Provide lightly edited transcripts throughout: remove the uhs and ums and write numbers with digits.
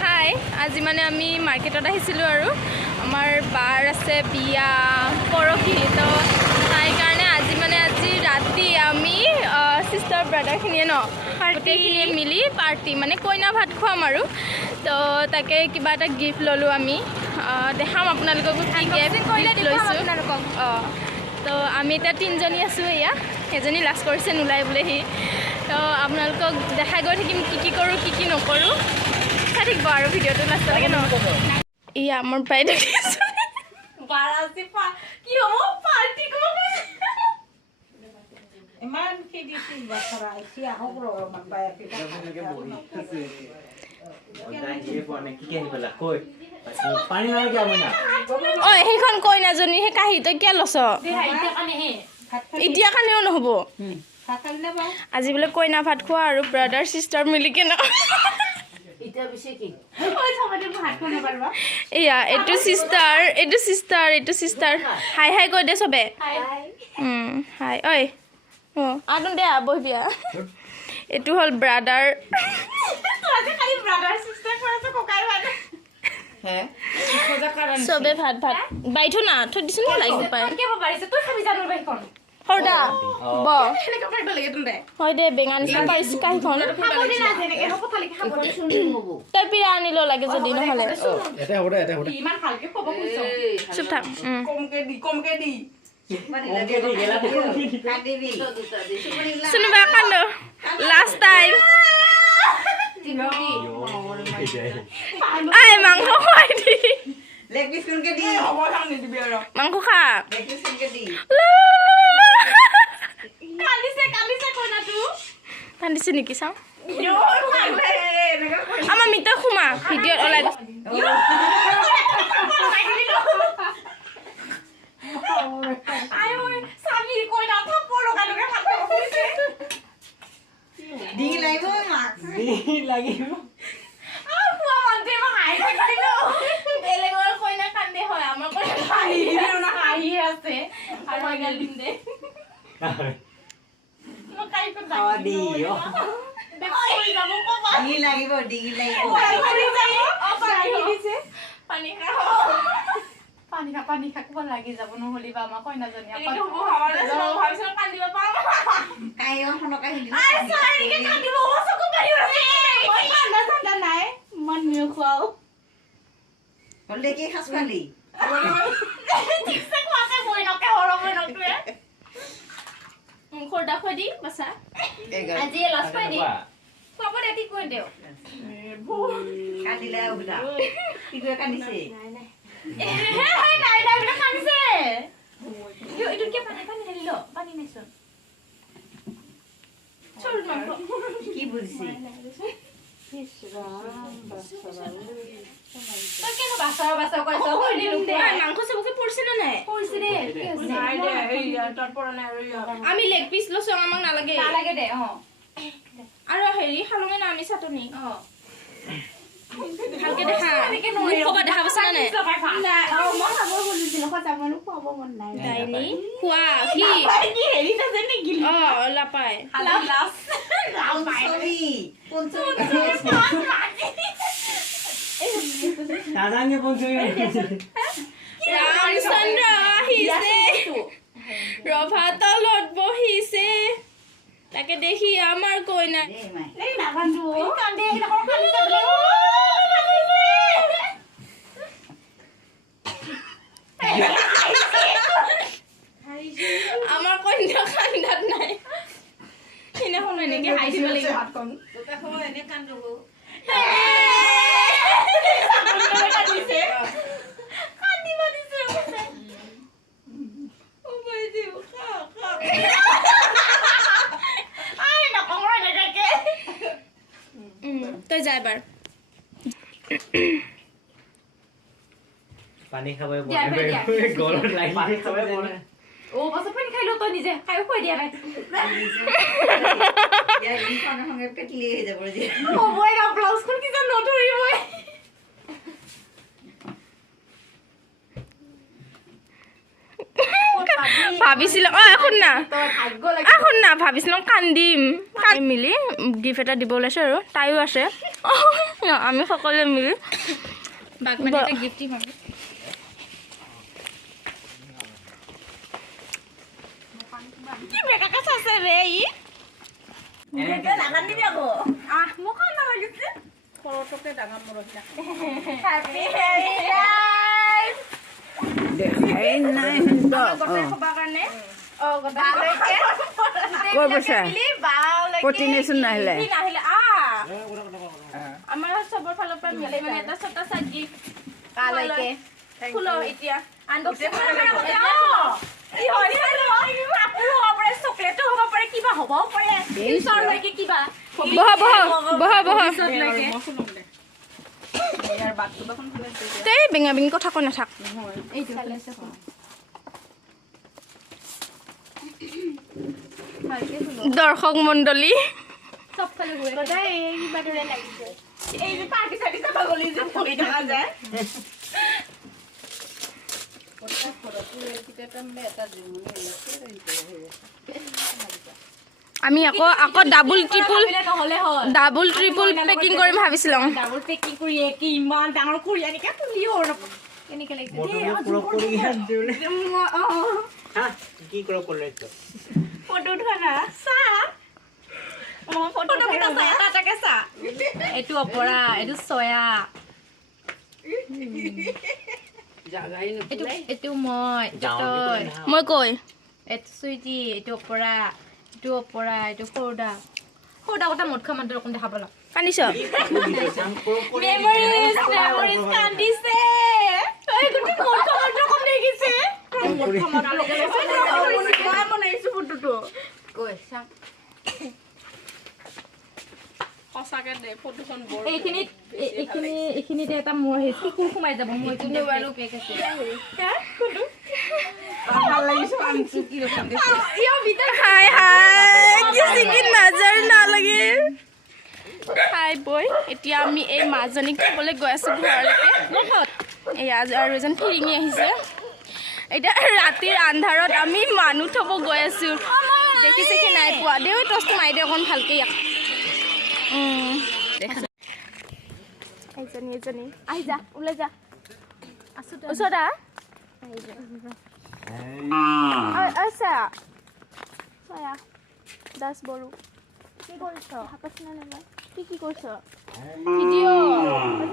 হাই আজি মানে আমি মাৰ্কেটত আহিছিলোঁ আৰু আমাৰ বাৰ আছে বিয়া পৰহি তো তাই কাৰণে আজি ৰাতি আমি সিষ্টাৰ ব্ৰাদাৰখিনিয়ে গোটেইখিনিয়ে মিলি পাৰ্টি মানে কইনা ভাত খুৱাম আৰু তো তাকে কিবা এটা গিফ্ট ল'লোঁ আমি দেখাম আপোনালোককো কি গিফ্ট লৈছোঁ তো আমি এতিয়া তিনিজনী আছোঁ এয়া এজনী লাষ্ট কৰিছে নোলাই বোলে সি তো আপোনালোকক দেখাই গৈ থাকিম কি কৰোঁ কি নকৰোঁ চাই থাকিব আৰু ভিডিঅ'টো লাষ্টলৈকে ন এয়া আমাৰ বাইদেউ সেইখন কইনাজনী সেই কাঁহী তই কিয় লৈছ এতিয়া কাৰণেও নহ'ব আজি বোলে কইনা ভাত খোৱা আৰু ব্ৰাদাৰ চিষ্টাৰ মিলিকে ন এয়া এইটো চিষ্টাৰ হাই হাই কৈ দে চবে হাই ঐ আনো দে বহিবিয়া এইটো হ'ল ব্ৰাদাৰ চবে ভাত বাইঠো না থৈ দিছো ন লাগিব পাই হৰদা ব হয় দে বেঙা নিচিনা পাৰিছো কাঁহীখন তই পিৰা আনিল লাগে যদি নহ'লে চুপ থাক শুনিবা কান্দ লাষ্ট টাইম আই মাংস খুৱাই দি মাংস খা কান্দিছে নেকি চাওঁ আমাৰ মিত্ৰ সোমা ভিডিঅ'ত ওলাই পানী খাব লাগি যাব নহ'লে বা আমাৰ কইনাজনী খোৰ্দা খুৱাই দি বাচা আজি লাষ্ট খুৱাই দি খুৱাব দে ঠিক কৈ দেও কান্দিলে কান্দিছে কি বুজিছে আমি লেগ পিচ লৈছো আমাক নালাগে দে আৰু হেৰি খালঙে না আমি চাটনি ভালকে দেখা খোৱা দেখা পাইছা নে লাপাই ৰামচন্দ্ৰ আহিছে ৰভা তলত বহিছে তাকে দেখি আমাৰ কইনা আমাৰ কইনা কান্দাত নাই সেইদিনাখন এনেকে হাই দিব লাগিব হাতখন তই যা এবাৰ পানী খাব গলত লাগি পানী খাব ও বস পানী খাইলো তই নিজে খাই খুৱাই দিয়া নাই পেটলি হৈ যাব যে মই না ব্লাউজ কোন কি জানো নধৰিবই ভাবিছিলাম এখন না ভাবিছিলাম কান্দিম মিলি গিফ্ট এটা দিব ওলাইছে আৰু তাইও আছে আমি সকলোৱে মিলি বাক মানে এটা গিফ্ট দিম আমি কি বেকাকা আছে ৰে ই এনেকে ডাঙৰ দিবি আকৌ মোক না লাগিছে ফটোকে ডাঙৰ মৰহিলা হ্যাপি বাৰ্থডে দেখাই নাই হেঁতক গতে খবা কাৰণে ক'ৰ পইচা প্ৰতিনেচোন নাহিলে নাহিলে আমাৰ চবৰ ফালৰ পৰা মিলি মানে এটা ছটা চা গিফ্ট কালৈকে ফুলো এতিয়া আনবক্সিং ই হয় কাপোৰ হ'ব পাৰে চকলেটো হ'ব পাৰে কিবা হ'ব পাৰে ফিউচাৰ লৈকে কিবা বহ ইয়াৰ বাকটো বাখন ফুলে তই বেঙা বেঙি কথা কৈ নাথাক এইটো ফুলাইছে দৰ্শক মণ্ডলী সব ফালে ঘুরে কথা এই বাটরে লাগিছে এই যে পার্টি সাটি সব গলি যে পড়ে দেখা যায় ওটা ফটো পুরো কিটা মে এটা জিমনি আমি আকৌ ডাবল ট্ৰিপল পেকিং কৰিম ভাবিছিলো ডাবল পেকিং কৰি কি ইমান ডাঙৰ কৰি আনিকে তুলিও কেনেকে লাগিছে পুরো করে দিলে হ্যাঁ কি করে করলে তো ফটো উঠা না সা ফটো কিটা সা এটা টাকে সা এটু অপৰা এটু সয়া জাগাই এটু মই তই মই কৈ এটু সুইটি এটু অপৰা এটু খোৰদা কথা মদ খা মাত্ৰ ৰকম দেখা পালা কান্দিছ মেমৰিজ কান্দিছে এই গুটি মদ খা মাত্ৰ ৰকম দেখিছে মদ খা মাত্ৰ মই বনাইছো ফটোটো কৈ চা সঁচাকে দে ফটোখন বৰ এইখিনিতে এটা মোৰ কুকুৰ সোমাই যাব মই এইটো নেবাৰো পেক আছে ভাল লাগিছে আনছো কি ৰকম দেখি ইও ভিতৰ হাই কিছি কি নজৰ না লাগে হাই বই এতিয়া আমি এই মাজনীক থবলৈ গৈ আছো ঘৰলৈকে এই আৰু এজন ফিৰিঙি আহিছে এতিয়া ৰাতিৰ আন্ধাৰত আমি মানুহ থব গৈ আছো দেখিছে কি নাই পোৱা দেউ টষ্ট মাৰি দে অকণ ভালকে ইয়াক এজনী আহি যা ওলাই যা আছো ওচৰত আচ্ছা চয়া দাস বড়ো কি কৰিছ হাপাচনা নেলা কি কৰিছ ভিডিঅ'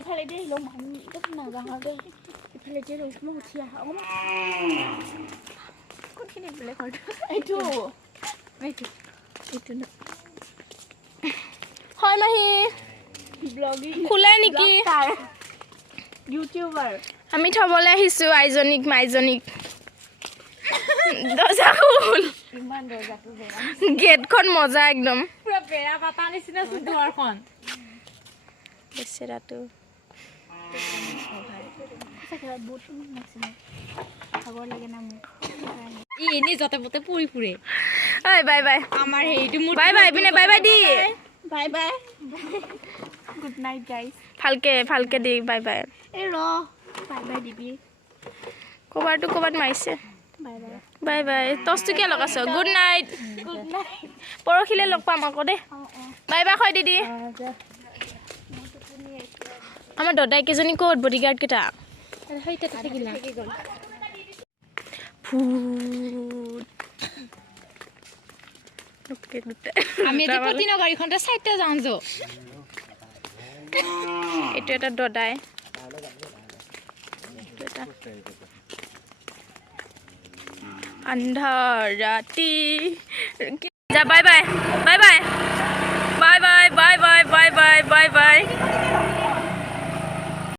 ইফালে দিয়ে আহিলোঁ মানুহ একদম নাযাওঁ দেই ইফালে দিয়ে মই উঠি আহা কোনখিনি বেলেগ ঘৰটো এইটো হয় মাহী ব্লগিং খোলাই নেকি ইউটিউবাৰ আমি থবলৈ আহিছোঁ আইজনীক মাইজনীক দৰ্জা খোল ইমান দৰ্জাটো গেটখন মজা একদম পুৰা বেৰা পাতা নিচিনা দুৱাৰখন বেচেৰাটো খবৰ লাগে না মোক ই এনেই যতে পতে পৰি ফুৰে ঐ বাই বাই আমাৰ হেৰিটো মোৰ বাই বাই পিনে বাই বাই দি bye bye good night guys ভালকে দি বাই বাই এই ৰ বাই বাই দিবি ক'ৰবাত মাৰিছে বাই বাই বাই বাই টচটো কিয় লগাইছ গুড নাইট পৰহিলৈ লগ পাম আকৌ দেই বাই বাই হয় দিদি আমাৰ দদাই কেইজনী ক'ত বডিগাৰ্ড কেইটা আমি এতিয়া প্ৰতিনৰ গাড়ীখনতে চাইডতে যাওঁ যো এইটো এটা দদাই আন্ধাৰ ৰাতি যা বাই বাই